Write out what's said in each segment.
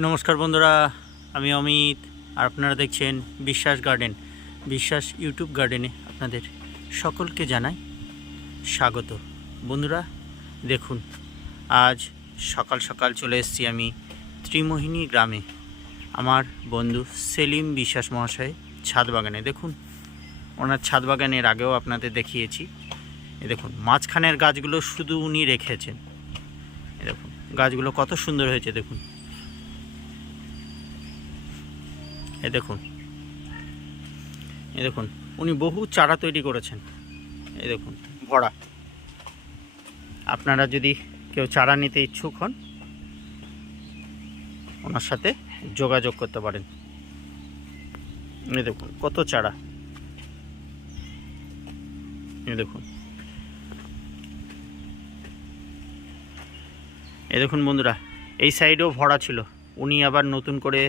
নমস্কার বন্ধুরা, আমি অমিত আর আপনারা দেখছেন বিশ্বাস গার্ডেন, বিশ্বাস ইউটিউব গার্ডেনে আপনাদের সকলকে জানাই স্বাগত। বন্ধুরা, দেখুন, আজ সকাল সকাল চলে এসেছি আমি ত্রিমোহিনী গ্রামে, আমার বন্ধু সেলিম বিশ্বাস মহাশয় ছাদ বাগানে। দেখুন, ওনার ছাদ বাগানের আগেও আপনাদের দেখিয়েছি। এ দেখুন, মাঝখানের গাছগুলো শুধু উনি রেখেছেন। দেখুন, গাছগুলো কত সুন্দর হয়েছে, দেখুন। এ দেখুন। এ দেখুন, উনি বহু চারা তৈরি করেছেন। এই দেখুন, ভরা। আপনারা যদি কেউ চারা নিতে ইচ্ছুক হন, ওনার সাথে যোগাযোগ করতে পারেন। এই দেখুন, কত চারা। এ দেখুন। এ দেখুন বন্ধুরা, এই সাইডেও ভরা ছিল। উনি আবার নতুন করে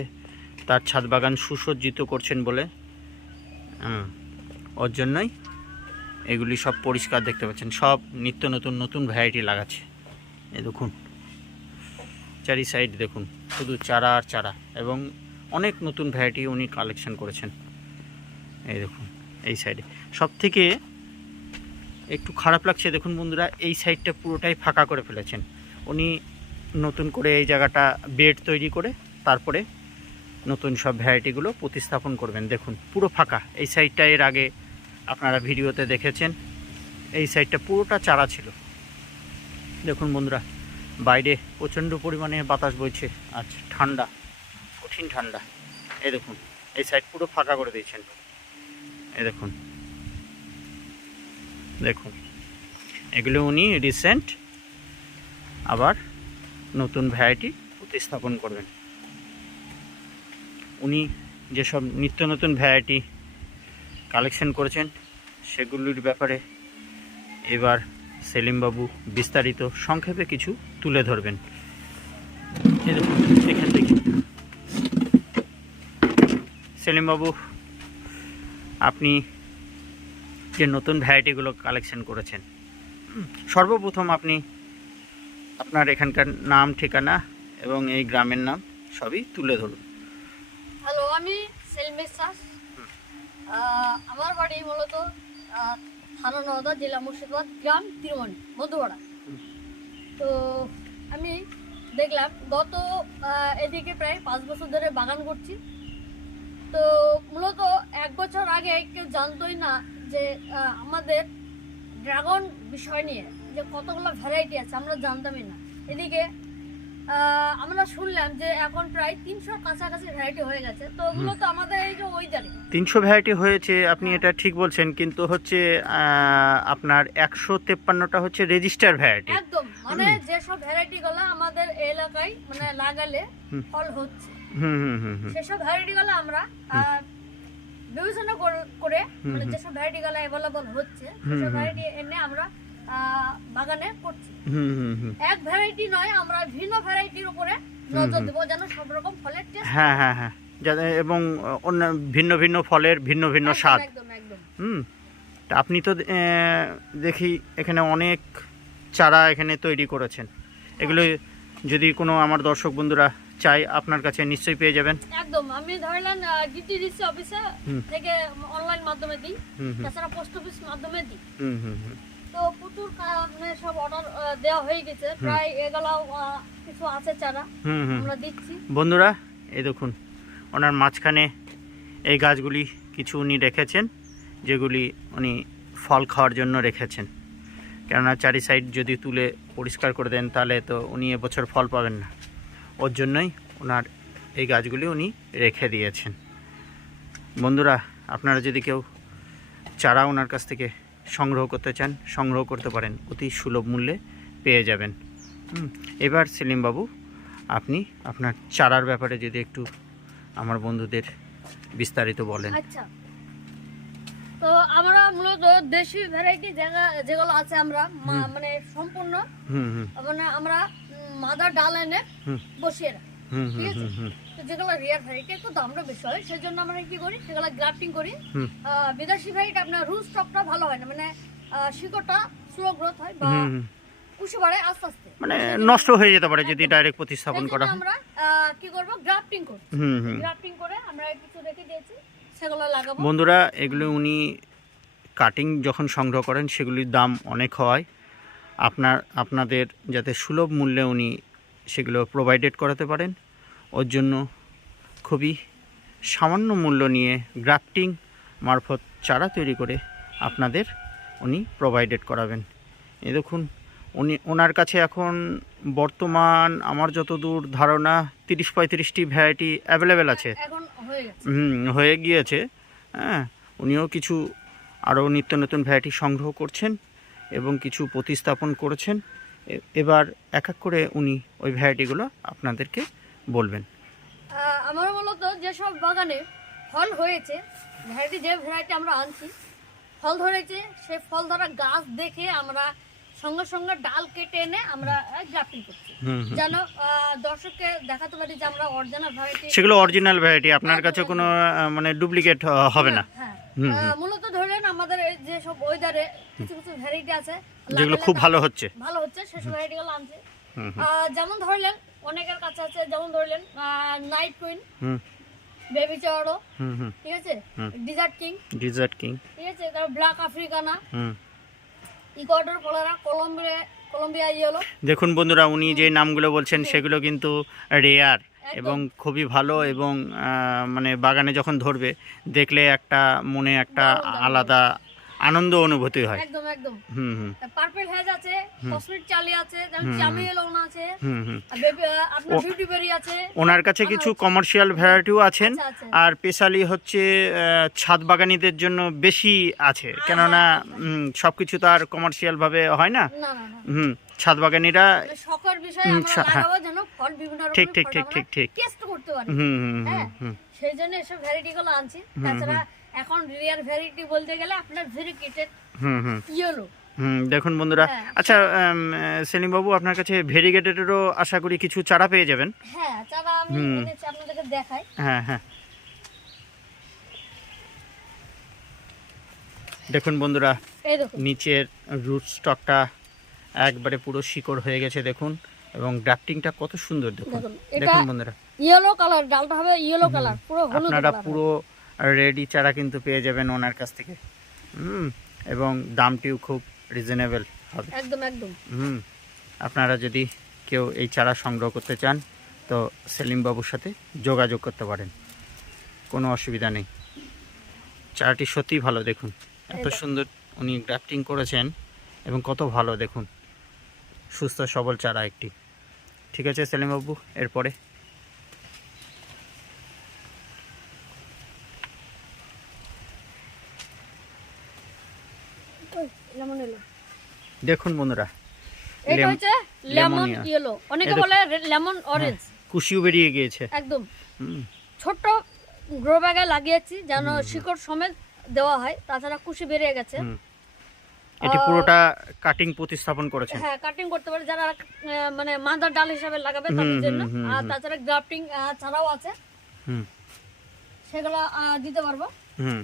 তার ছাদ বাগান সুসজ্জিত করছেন বলে ওর জন্যই এগুলি সব পরিষ্কার দেখতে পাচ্ছেন। সব নিত্য নতুন নতুন ভ্যারাইটি লাগাচ্ছে। এ দেখুন, চারি সাইড দেখুন, শুধু চারা আর চারা এবং অনেক নতুন ভ্যারাইটি উনি কালেকশন করেছেন। এই দেখুন, এই সাইডে সব থেকে একটু খারাপ লাগছে, দেখুন বন্ধুরা, এই সাইডটা পুরোটাই ফাঁকা করে ফেলেছেন। উনি নতুন করে এই জায়গাটা বেড তৈরি করে, তারপরে নতুন সব ভ্যারাইটিগুলো প্রতিস্থাপন করবেন। দেখুন, পুরো ফাঁকা। এই সাইডটা এর আগে আপনারা ভিডিওতে দেখেছেন। এই সাইডটা পুরোটা চারা ছিল। দেখুন বন্ধুরা, বাইরে প্রচণ্ড পরিমাণে বাতাস বইছে আজ ঠান্ডা, কঠিন ঠান্ডা। এই দেখুন, এই সাইড পুরো ফাঁকা করে দিয়েছেন। এ দেখুন দেখুন, এগুলো উনি রিসেন্ট আবার নতুন ভ্যারাইটি প্রতিস্থাপন করবেন। উনি যেসব নিত্য নতুন ভ্যারাইটি কালেকশন করেছেন, সেগুলির ব্যাপারে এবার সেলিমবাবু বিস্তারিত সংক্ষেপে কিছু তুলে ধরবেন। এখান থেকে। সেলিমবাবু, আপনি যে নতুন ভ্যারাইটিগুলো কালেকশন করেছেন সর্বপ্রথম আপনি আপনার এখানকার নাম, ঠিকানা এবং এই গ্রামের নাম সবই তুলে ধরুন। আমি সেলিম বিশ্বাস আমার বাড়ি মূলত থানা নওদা জেলা মুর্শিদাবাদ গ্রাম তিরমণি মধুপাড়া তো আমি দেখলাম গত এদিকে প্রায় পাঁচ বছর ধরে বাগান করছি। তো মূলত এক বছর আগে কেউ জানতোই না যে আমাদের ড্রাগন বিষয় নিয়ে যে কতগুলো ভ্যারাইটি আছে আমরা জানতামই না। এদিকে আমরা শুনলাম যে এখন প্রায় তিনশোর কাছাকাছি ভ্যারাইটি হয়ে গেছে। তো মূলত আমাদের এই যে ওয়েদারে তিনশো ভ্যারাইটি হয়েছে আপনি এটা ঠিক বলছেন কিন্তু হচ্ছে আপনার একশো তেপ্পান্নটা হচ্ছে রেজিস্টার ভ্যারাইটি একদম মানে যেসব ভ্যারাইটি গুলো আমাদের এলাকায় মানে লাগালে ফল হচ্ছে হুম হুম হুম হুম। সেসব ভ্যারাইটি গুলো আমরা বিবেচনা কর- মানে। যেসব ভ্যারাইটি গুলো অ্যাভেলেবল হচ্ছে সেসব ভ্যারাইটি এনে আমরা বাগানে করছি। এক ভ্যারাইটি নয় আমরা ভিন্ন ভ্যারাইটির উপরে নজর দেবো যেন সব রকম ফলের টেস্ট হ্যাঁ হ্যাঁ হ্যাঁ। এবং অন্য ভিন্ন ভিন্ন ফলের ভিন্ন ভিন্ন স্বাদ। হুম। আপনি তো দেখি এখানে অনেক চারা এখানে তৈরি করেছেন। এগুলো যদি কোনো আমার দর্শক বন্ধুরা চাই আপনার কাছে নিশ্চয়ই পেয়ে যাবেন। একদম আমি ধরলেন ডিটিডিসি অফিসে থেকে অনলাইন মাধ্যমে দিই। তাছাড়া পোস্ট অফিস মাধ্যমে দিই। হুম হুম হুম। তো প্রচুর কা- মানে সব অর্ডার দেওয়া হয়ে গেছে। প্রায় এগুলো কিছু আছে চারা। আমরা দিচ্ছি। বন্ধুরা এই দেখুন ওনার মাঝখানে এই গাছগুলি কিছু উনি রেখেছেন যেগুলি উনি ফল খাওয়ার জন্য রেখেছেন। কেননা চারি সাইড যদি তুলে পরিষ্কার করে দেন তাহলে তো উনি এবছর ফল পাবেন না। ওর জন্যই ওনার এই গাছগুলি উনি রেখে দিয়েছেন। বন্ধুরা আপনারা যদি কেউ চারা ওনার কাছ থেকে সংগ্রহ করতে চান সংগ্রহ করতে পারেন। অতি সুলভ মূল্যে পেয়ে যাবেন। এবার সেলিমবাবু আপনি আপনার চারার ব্যাপারে যদি একটু আমার বন্ধুদের বিস্তারিত বলেন। আচ্ছা। তো আমরা মূলত দেশি ভ্যারাইটি জায়গা যেগুলো আছে আমরা মানে সম্পূর্ণ মানে আমরা মাদার ডাল এনে। বসিয়ে রাখি। ঠিক আছে? যেগুলো রিয়ার ভ্যারাইটি একটু দামটা বেশি হয় আমরা কি করি সেগুলো গ্রাফটিং করি। বিদেশি ভ্যারাইটি আপনার রুট স্টকটা ভালো হয় না মানে আহ, শিকড়টা স্লো গ্রোথ হয় বা হুম হুম। কুশি বাড়ে আস্তে আস্তে। মানে নষ্ট হয়ে যেতে পারে যদি ডাইরেক্ট প্রতিস্থাপন করা আমরা কি করব গ্রাফটিং করব হুম হুম। গ্রাফটিং করে আমরা কিছু রেখে দিয়েছি সেগুলো লাগাবো। বন্ধুরা এগুলো উনি কাটিং যখন সংগ্রহ করেন সেগুলির দাম অনেক হয়। আপনার আপনাদের যাতে সুলভ মূল্যে উনি সেগুলো প্রোভাইডেড করাতে পারেন। ওর জন্য খুবই সামান্য মূল্য নিয়ে গ্রাফটিং মারফত চারা তৈরি করে আপনাদের উনি প্রোভাইডেড করাবেন। এ দেখুন উনি ওনার কাছে এখন বর্তমান আমার যতদূর ধারণা তিরিশ পঁয়ত্রিশটি ভ্যারাইটি অ্যাভেলেবেল আছে। হুম, হয়ে গিয়েছে হ্যাঁ উনিও কিছু আরও নিত্য নতুন ভ্যারাইটি সংগ্রহ করছেন এবং কিছু প্রতিস্থাপন করেছেন। এবার এক এক করে উনি ওই ভ্যারাইটিগুলো আপনাদেরকে বলবেন। আমার মূলত যেসব বাগানে ফল হয়েছে ভ্যারাইটি যে ভ্যারাইটি আমরা আনছি ফল ধরেছে সেই ফল ধরা গাছ দেখে আমরা সঙ্গে সঙ্গে ডাল কেটে এনে আমরা গ্রাফটিং করছি। যেন দর্শককে দেখাতে পারি যে আমরা অরিজিনাল ভ্যারাইটি সেগুলো অরিজিনাল ভ্যারাইটি আপনার কাছে কোনো মানে ডুপ্লিকেট হবে না। হ্যাঁ আহ, মূলত ধরেন আমাদের যে সব ওয়েদারে কিছু কিছু ভ্যারাইটি আছে যেগুলো খুব ভালো হচ্ছে। ভালো হচ্ছে সেসব ভ্যারাইটিগুলো আনছে। যেমন ধরলেন অনেকের কাছে আছে যেমন ধরলেন নাইট কুইন হুম। বেবি চাওয়ারো হুম হুম। ঠিক আছে? ডিজার্ট কিং ডিজার্ট কিং ঠিক আছে? তারপর ব্ল্যাক আফ্রিকানা হুম। ইকুয়াডর কলেরা কলম্বিয়া কলম্বিয়া ইয়েলো দেখুন বন্ধুরা উনি যে নামগুলো বলছেন সেগুলো কিন্তু রেয়ার এবং খুবই ভালো এবং মানে বাগানে যখন ধরবে দেখলে একটা মনে একটা। আলাদা আনন্দ অনুভূতি হয়। একদম একদম। হুম হুম। পার্পল হেজ আছে কসমিক চালি আছে চামিয়েলন আছে। আপনার বিউটি বেরি আছে। ওনার কাছে কিছু কমার্শিয়াল ভ্যারাইটিও আছেন। আচ্ছা, আচ্ছা। আর স্পেশালি হচ্ছে ছাদ বাগানিদের জন্য বেশি আছে। কেননা সব কিছু তো আর কমার্শিয়াল ভাবে হয় না। হুম ছাদ বাগানিরা মানে হ্যাঁ। লাগাবো যেন ফল বিভিন্ন ঠিক, ঠিক, ঠিক, ঠিক, ঠিক। টেস্ট করতে পারি। হুম হুম হুম হ্যাঁ হুম। সেই জন্য এসব ভ্যারাইটি গুলো আনছি। তাছাড়া এখন রিয়ার ভ্যারাইটি বলতে গেলে আপনার ভেরিকেটেড হুম হুম। ইয়েলো হুম দেখুন বন্ধুরা হ্যাঁ। আচ্ছা উম, সেলিম বাবু আপনার কাছে ভেরিগেটেডেরও আশা করি কিছু চারা পেয়ে যাবেন। হ্যাঁ চারা আমি। এনেছি আপনাদেরকে দেখাই। হ্যাঁ হ্যাঁ। দেখুন বন্ধুরা নিচের রুট স্টকটা একবারে পুরো শিকড় হয়ে গেছে দেখুন এবং গ্রাফটিংটা কত সুন্দর দেখুন। দেখুন, বন্ধুরা। ইয়েলো কালার ডালটা হবে ইয়েলো কালার পুরো হলুদ আপনারা পুরো রেডি চারা কিন্তু পেয়ে যাবেন ওনার কাছ থেকে। হুম। এবং দামটিও খুব রিজনেবল হবে। একদম একদম। হুম। আপনারা যদি কেউ এই চারা সংগ্রহ করতে চান তো সেলিম বাবুর সাথে যোগাযোগ করতে পারেন। কোনো অসুবিধা নেই। চারাটি সত্যিই ভালো দেখুন। এত সুন্দর উনি গ্রাফটিং করেছেন এবং কত ভালো দেখুন। সুস্থ সবল চারা একটি। ঠিক আছে সেলিম বাবু এরপরে ওই, লেমন এলো দেখুন বন্ধুরা এটা হচ্ছে লেমন ইয়েলো অনেকে বলে লেমন অরেঞ্জ কুশিও বেরিয়ে গিয়েছে। একদম। ছোট্ট গ্রো ব্যাগে লাগিয়েছি যেন শিকড় সমেত দেওয়া হয় তাছাড়া কুশি বেরিয়ে গেছে। এটি পুরোটা কাটিং প্রতিস্থাপন করেছেন। হ্যাঁ কাটিং করতে পারে যারা মানে মাদার ডাল হিসাবে লাগাবে তাদের জন্য। আর তাছাড়া গ্রাফটিং ছাড়াও আছে। হুম। সেগুলো দিতে পারব। হুম।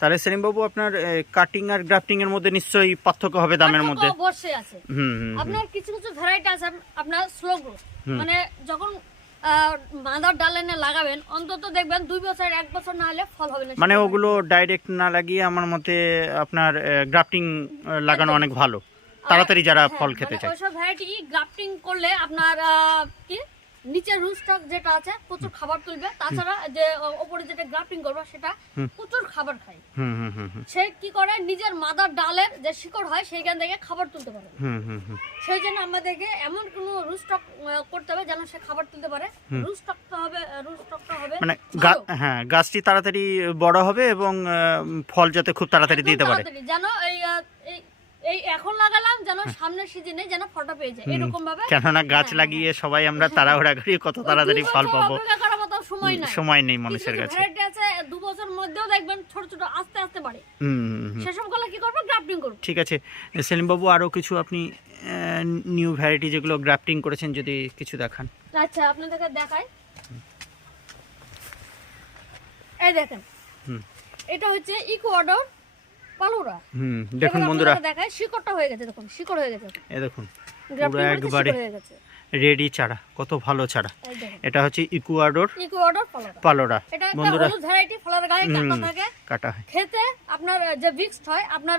তাহলে সেলিম বাবু আপনার কাটিং আর গ্রাফটিং এর মধ্যে নিশ্চয়ই পার্থক্য হবে দামের মধ্যে। অবশ্যই আছে। হুম হুম হুম, আপনার কিছু কিছু ভ্যারাইটি আছে আপনার স্লো গ্রোথ মানে যখন মাদার ডাল এনে লাগাবেন অন্তত দেখবেন দুই বছর এক বছর না হলে ফল হবে না মানে ওগুলো ডাইরেক্ট না লাগিয়ে আমার মতে আপনার গ্রাফটিং লাগানো অনেক ভালো। তাড়াতাড়ি যারা হ্যাঁ, ফল খেতে মানে চায়। ওইসব ভ্যারাইটি গ্রাফটিং করলে আপনার কি? নিচের রুটস্টক যেটা আছে প্রচুর খাবার তুলবে। তাছাড়া যে ওপরে যেটা গ্রাফটিং করবে সেটা প্রচুর খাবার খায়। সে কি করে? নিজের মাদার ডালের যে শিকড় হয় সেইখান থেকে খাবার তুলতে পারে। হুম হুম হুম। সেই জন্য আমাদেরকে এমন কোনো রুস্টক করতে হবে যেন সে খাবার তুলতে পারে। রুস্টকটা হবে রুস্টকটা হবে মানে হ্যাঁ গাছটি তাড়াতাড়ি বড় হবে এবং ফল যাতে খুব তাড়াতাড়ি দিতে পারে। যেন এই এই- এখন লাগালাম যেন সামনের সিজনে যেন পেয়ে যায়। এরকম ভাবে কেননা গাছ হ্যাঁ, লাগিয়ে সবাই আমরা তাড়াহুড়া করি কত তাড়াতাড়ি ফল পাবো। সময় নাই। সময় নেই কিছু মানুষের কাছে ভ্যারাইটি আছে দু বছর মধ্যেও দেখবেন ছোট ছোট আস্তে আস্তে বাড়ে। সেসবগুলো কি করব? গ্রাফটিং করব। ঠিক আছে। সেলিম বাবু আরও কিছু আপনি নিউ ভ্যারাইটি যেগুলো গ্রাফটিং করেছেন যদি কিছু দেখান। আচ্ছা আপনাদেরকে দেখাই। এই দেখেন। এটা হচ্ছে ইকুয়াডর পালুরা। হুম দেখুন বন্ধুরা। আপনাদেরকে শিকড়টা হয়ে গেছে দেখুন শিকড় হয়ে গেছে। এ দেখুন গ্রাফটিং একবারে শুরু হয়ে গেছে। রেডি চারা কত ভালো চারা। এটা হচ্ছে ইকুয়াডোর ইকুয়াডর পালোরা। এটা বন্ধুরা হলুদ ভ্যারাইটি ফলের গায়ে কাটা থাকে। কাটা হয়। খেতে আপনার যে হয় আপনার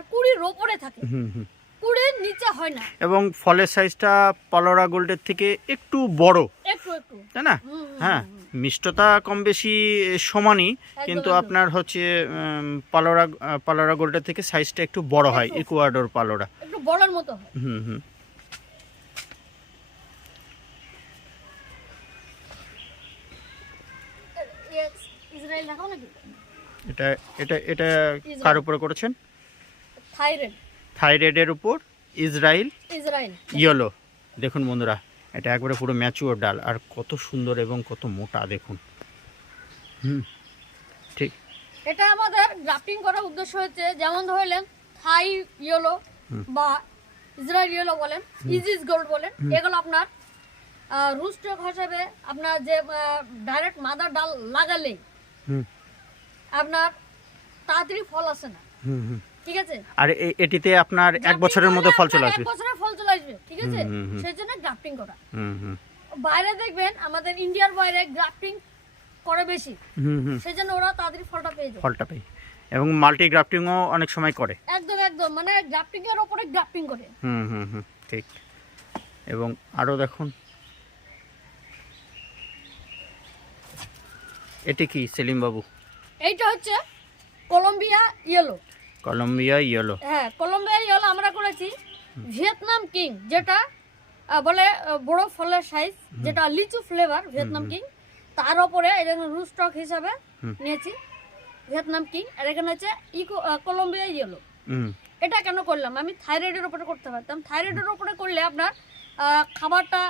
থাকে। হুম হুম। কুড়ির নিচে হয় না। এবং ফলের সাইজটা পালোরা গোল্ডের থেকে একটু বড়। একটু একটু। তাই না? হ্যাঁ। মিষ্টতা কম বেশি সমানই কিন্তু আপনার হচ্ছে পালোরা পালোরা গোল্ডের থেকে সাইজটা একটু বড় হয় ইকুয়াডোর পালোরা। একটু বড়ের মতো হুম হুম। এটা এটা এটা কার উপরে করেছেন? থাইরয়েড থাইরয়েডের উপর ইসরায়েল ইসরায়েল। ইয়েলো। দেখুন বন্ধুরা এটা একবারে পুরো ম্যাচুয়ার ডাল আর কত সুন্দর এবং কত মোটা দেখুন। হুম ঠিক। এটা আমাদের গ্রাফটিং করার উদ্দেশ্য হচ্ছে যেমন ধরলেন থাই ইয়েলো বা ইসরায়েল ইয়েলো বলেন ইজিস গোল্ড বলেন এগুলো আপনার রুস্টক হিসাবে আপনার যে ডাইরেক্ট মাদার ডাল লাগালেই হুম। আপনার তাড়াতাড়ি ফল আসে না। হুম হুম। ঠিক আছে? আর এটিতে আপনার এক বছরের মধ্যে ফল চলে আসবে। এক বছরের ফল চলে আসবে ঠিক আছে। সেই জন্য গ্রাফটিং করা। হুম হুম। বাইরে দেখবেন আমাদের ইন্ডিয়ার বাইরে গ্রাফটিং করে বেশি। হুম হুম। সেই জন্য ওরা তাড়াতাড়ি ফলটা পেয়ে যায়। ফলটা পাই এবং মাল্টি গ্রাফটিংও অনেক সময় করে। একদম একদম। মানে গ্রাফটিং এর উপরে গ্রাফটিং করে। হুম হুম হুম। ঠিক। এবং আরও দেখুন। এটি কি সেলিম বাবু এইটা হচ্ছে কলম্বিয়া ইয়েলো কলম্বিয়া ইয়েলো হ্যাঁ কলম্বিয়া ইয়েলো আমরা করেছি। ভিয়েতনাম কিং যেটা বলে বড় ফলের সাইজ যেটা লিচু ফ্লেভার ভিয়েতনাম কিং। তার উপরে এখানে রুস্টক হিসাবে নিয়েছি ভিয়েতনাম কিং। আর এখানে হচ্ছে ইকো কলম্বিয়া ইয়েলো এটা কেন করলাম? আমি থাইরয়েডের উপরে করতে পারতাম। থাইরয়েডের উপরে করলে আপনার খাবারটা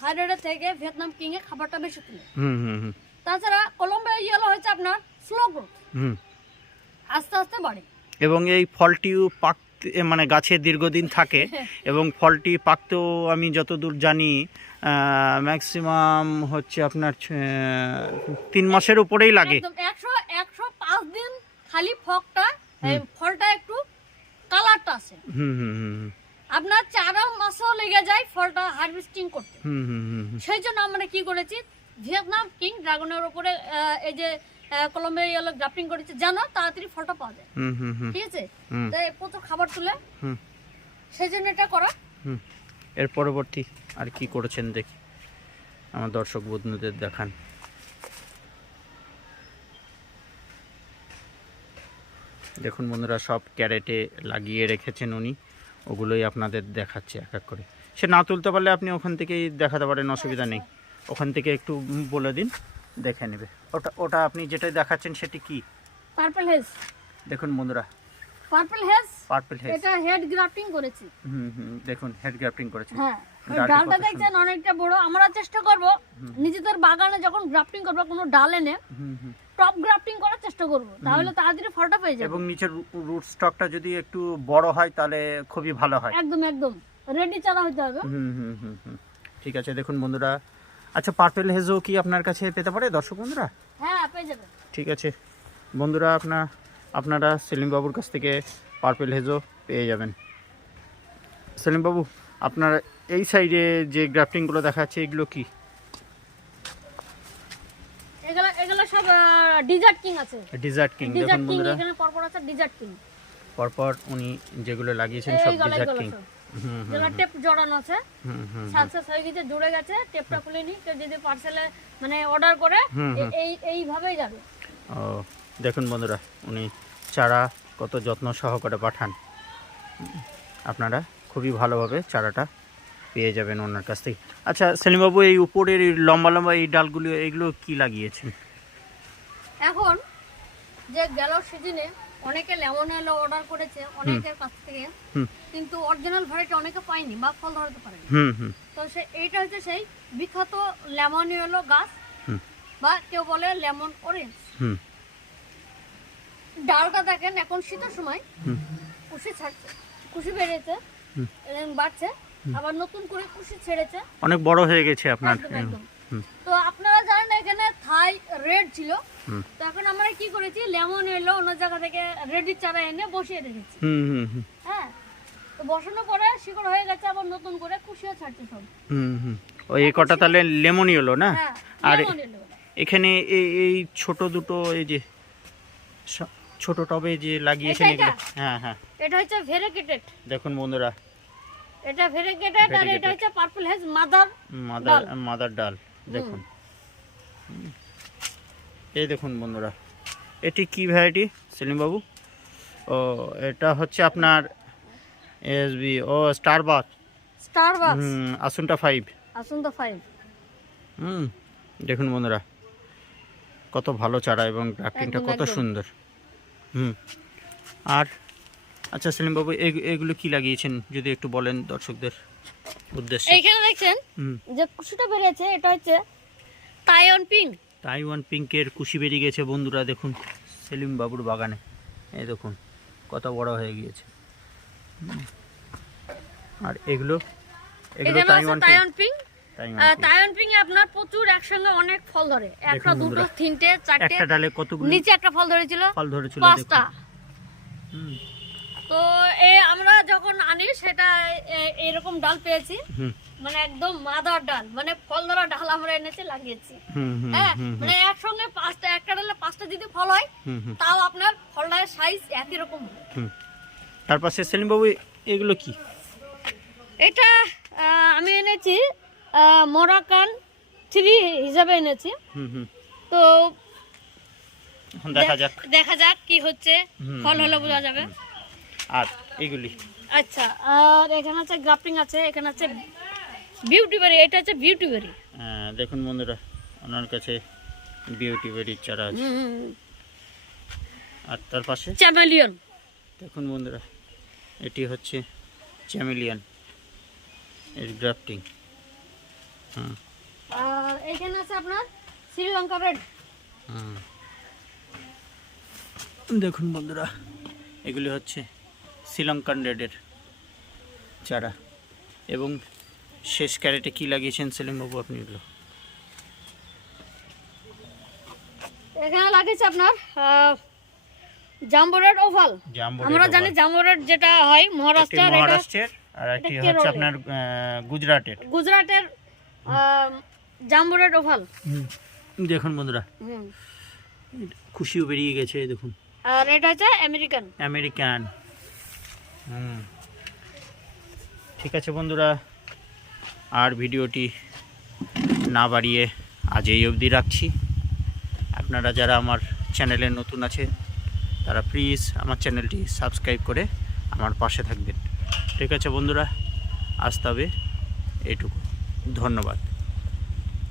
থাইরয়েডের থেকে ভিয়েতনাম কিংয়ে খাবারটা বেশি তুলে তাছাড়া কলম্বিয়া ইয়েলো হচ্ছে আপনার স্লো গ্রোথ হুম। আস্তে আস্তে বাড়ে। এবং এই ফলটিও পাকতে মানে গাছে দীর্ঘদিন থাকে এবং ফলটি পাকতেও আমি যতদূর জানি ম্যাক্সিমাম হচ্ছে আপনার তিন মাসের উপরেই লাগে। একশো একশো পাঁচ দিন খালি ফকটা ফলটা একটু কালারটা আসে হুম হুম হুম আপনার চারা মাসও লেগে যায় ফলটা হারভেস্টিং করতে। হুম হুম হুম সেই জন্য আমরা কি করেছি ভিয়েতনাম কিং ড্রাগনের উপরে এই যে ইয়েলো গ্রাফটিং করেছে। যেন তাড়াতাড়ি ফলটা পাওয়া যায়। ঠিক আছে? তাই প্রচুর খাবার তুলে। সেই জন্য এটা করা। এর পরবর্তী আর কি করেছেন দেখি। আমার দর্শক বন্ধুদের দেখান। দেখুন বন্ধুরা সব ক্যারেটে লাগিয়ে রেখেছেন উনি। ওগুলোই আপনাদের দেখাচ্ছে এক এক করে। সে না তুলতে পারলে আপনি ওখান থেকেই দেখাতে পারেন অসুবিধা নেই। ওখান থেকে একটু বলে দিন। দেখে নেবে। ওটা ওটা আপনি যেটা দেখাচ্ছেন সেটি কি? পার্পল হেজ দেখুন বন্ধুরা। পার্পল হেজ পার্পল হেড এটা হেড গ্রাফটিং করেছি। হুম হুম দেখুন হেড গ্রাফটিং করেছেন হ্যাঁ ডালটা কত দেখছেন অনেকটা বড়। আমরা চেষ্টা করব নিজেদের বাগানে যখন গ্রাফটিং করব কোনো ডাল এনে হুম হুম। টপ গ্রাফটিং করার চেষ্টা করব। তাহলে তাড়াতাড়ি ফলটা পেয়ে যাবে। এবং নিচের রুট স্টকটা যদি একটু বড় হয় তাহলে খুবই ভালো হয়। একদম একদম। রেডি চারা হতে হবে। হুম হুম হুম। ঠিক আছে দেখুন বন্ধুরা। আচ্ছা পার্পেল হেজো কি আপনার কাছে পেতে পারে দর্শক বন্ধুরা? হ্যাঁ পেয়ে ঠিক আছে। বন্ধুরা আপনার আপনারা সেলিম বাবুর কাছ থেকে পার্পেল হেজো পেয়ে যাবেন। সেলিম বাবু আপনার এই সাইডে যে গ্রাফটিংগুলো দেখাচ্ছে এগুলো কি? এগুলো এগুলো সব ডিজার্ট কিং আছে। ডিজার্ট কিং দেখুন বন্ধুরা। এখানে পরপর আছে ডিজার্ট কিং। পরপর উনি যেগুলো লাগিয়েছেন সব ডিজার্ট কিং। যেগুলো টেপ জড়ানো আছে। সাকসেস হয়ে গেছে জুড়ে গেছে টেপটা খুলে নি কেউ যদি পার্সেলে মানে অর্ডার করে এই এইভাবেই যাবে। ও দেখুন বন্ধুরা উনি চারা কত যত্ন সহকারে পাঠান। আপনারা খুবই ভালোভাবে চারাটা পেয়ে যাবেন ওনার কাছ থেকে। আচ্ছা সেলিমবাবু এই উপরের এই লম্বা লম্বা এই ডালগুলো এগুলো কি লাগিয়েছেন? এখন যে গেল সিজনে অনেকে লেমন এলো অর্ডার করেছে অনেকের কাছ থেকে। কিন্তু অরিজিনাল ভ্যারাইটি অনেকে পায়নি বা ফল ধরাতে পারেনি। তো সে এইটা হচ্ছে সেই বিখ্যাত লেমন এলো গাছ বা কেউ বলে লেমন অরেঞ্জ ডালটা দেখেন এখন শীতের সময় কুশি ছাড়ছে কুশি বেড়েছে বাড়ছে আবার নতুন করে কুশি ছেড়েছে। অনেক বড় হয়ে গেছে আপনার তো আপনারা জানেন এখানে থাই রেড ছিল। তো এখন আমরা কি করেছি লেমন এলো অন্য জায়গা থেকে রেডি চারা এনে বসিয়ে রেখেছি। হুম হুম হুম। হ্যাঁ তো বসানোর পরে শিকড় হয়ে গেছে আবার নতুন করে কুশিয়ে ছাড়ছে সব। হুম হুম। ওই এই কটা তাহলে লেমনই হলো না? হ্যাঁ আর এখানে এই এই ছোট দুটো এই যে ছোট টবে যে লাগিয়েছেন এগুলো? হ্যাঁ হ্যাঁ। এটা হচ্ছে ভেরিকেটেড। দেখুন বন্ধুরা। এটা ভেরিকেটেড আর এটা হচ্ছে purple haze mother mother mother ডাল। দেখুন। এই দেখুন বন্ধুরা এটি কি ভ্যারাইটি সেলিম বাবু? ও এটা হচ্ছে আপনার এসবি ও স্টার বাথ স্টার হুম আসুনটা ফাইভ আসুন তো ফাইভ হুম দেখুন বন্ধুরা কত ভালো চারা এবং গ্রাফটিংটা কত সুন্দর। হুম আর আচ্ছা সেলিম বাবু এগুলো কি লাগিয়েছেন যদি একটু বলেন দর্শকদের? উদ্দেশ্যে। এইখানে দেখছেন যে কুশিটা বেরিয়েছে এটা হচ্ছে তাইওয়ান পিঙ্ক তাইওয়ান পিঙ্কের কুশি বেরিয়ে গেছে বন্ধুরা দেখুন সেলিম বাবুর বাগানে। এই দেখুন কত বড় হয়ে গিয়েছে। আর এগুলো এগুলো তাইওয়ান পিঙ্ক তাইওয়ান পিঙ্ক আপনার প্রচুর একসঙ্গে অনেক ফল ধরে। একটা দুটো তিনটে চারটে একটা ডালে কতগুলো নিচে একটা ফল ধরেছিল। ফল ধরেছিল পাঁচটা। তো এ আমরা যখন আনি সেটা এরকম ডাল পেয়েছি। মানে একদম মাদার ডাল মানে ফল ধরা ডাল আমরা এনেছি লাগিয়েছি। হ্যাঁ মানে একসঙ্গে পাঁচটা একটা ডালে পাঁচটা যদি ফল হয় তাও আপনার ফলটার সাইজ একই রকম। হুম। তার পাশে সেলিম বাবু এগুলো কি? এটা আমি এনেছি মোরাকান থ্রি হিসাবে এনেছি। তো দেখা যাক। দেখা যাক কি হচ্ছে। ফল হলে বোঝা যাবে। আর এগুলি। আচ্ছা আর এখানে আছে গ্রাফটিং আছে এখানে আছে বিউটিবেরি এটা হচ্ছে বিউটি বেরি আহ, দেখুন বন্ধুরা ওনার কাছে বিউটি বেরির চারা আছে। আর তার পাশে? চ্যামেলিয়ন দেখুন বন্ধুরা এটি হচ্ছে চ্যামিলিয়ান এর গ্রাফটিং হুম। আর এখানে আছে আপনার শ্রীলঙ্কা রেড হুম। দেখুন বন্ধুরা এগুলি হচ্ছে শ্রীলঙ্কান রেডের চারা এবং শেষ ক্যারেটে কি লাগিয়েছেন সেলিমবাবু আপনি এগুলো? এখানে লাগিয়েছে আপনার জাম্বো রেড ওভাল। আমরা জানি oval। জাম্বো রেড যেটা হয় মহারাষ্ট্রের মহারাষ্ট্রের আর একটি হচ্ছে আপনার গুজরাটের। গুজরাটের জাম্বো রেড ওভাল। দেখুন বন্ধুরা। খুশিও বেরিয়ে গেছে দেখুন। আর এটা হচ্ছে আমেরিকান। আমেরিকান। হুম। ঠিক আছে বন্ধুরা, আর ভিডিওটি না বাড়িয়ে আজ এই অবধি রাখছি। আপনারা যারা আমার চ্যানেলে নতুন আছে তারা প্লিজ আমার চ্যানেলটি সাবস্ক্রাইব করে আমার পাশে থাকবেন। ঠিক আছে বন্ধুরা, আজ তবে এইটুকু ধন্যবাদ।